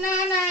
na na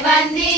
ಬಂದಿ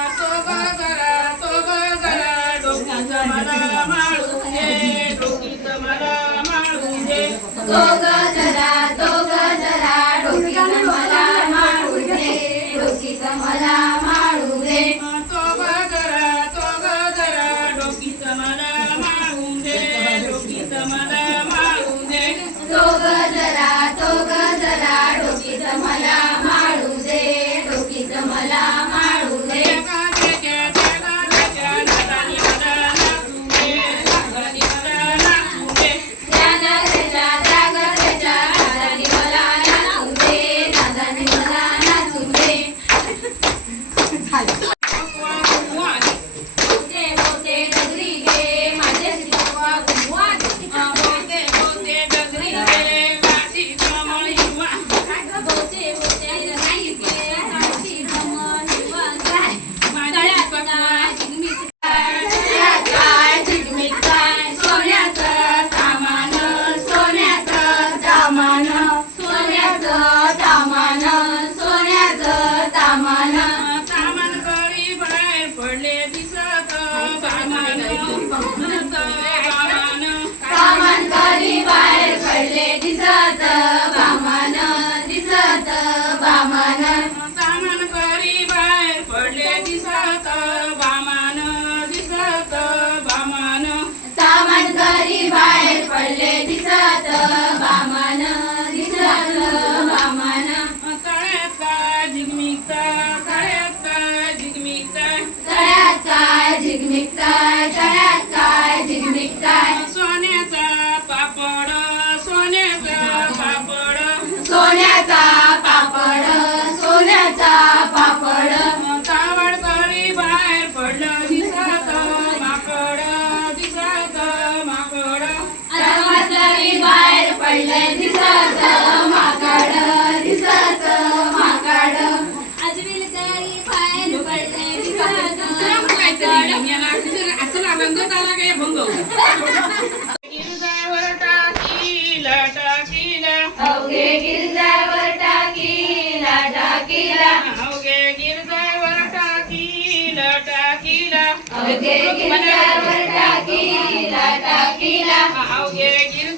कामन करी बाहेर पडले. गिरजावर टाकीला टाकीला अवघे गिरजावर टाकीला टाकीला अवघे गिरजावर टाकीला टाकीला अवघे गिरजावर टाकीला टाकीला अवघे गिरजायचे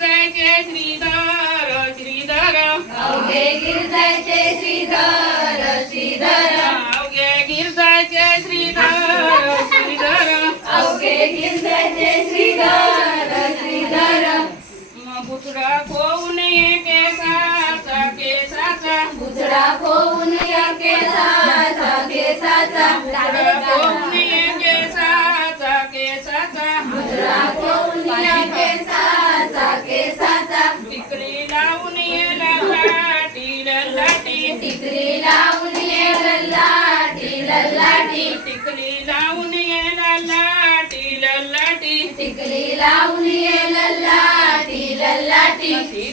पुतळा होऊन ये केसाचा केसाचा. बुचडा पोहून या केसाचा केसाचा. पुतळा होऊन ये केसाचा केसाचा. बुचडा पोहून या केसाचा केसाचा. टिकली लावून ये ललाटी ललाटी टिकरी लावून ये लल्लाटी लल्लाटी टिकली लावून ये ललाटी ललाटी टिकली लावून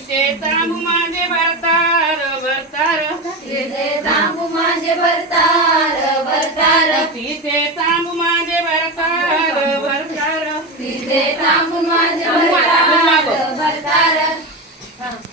लल्लाटी तिथे तांबू माझे भरतार भरतार तिथे तांबू माझे भरतार भरतार तिथे तांबू माझे भरतार भरतार तिथे तांबू माझे भरतार भरतार.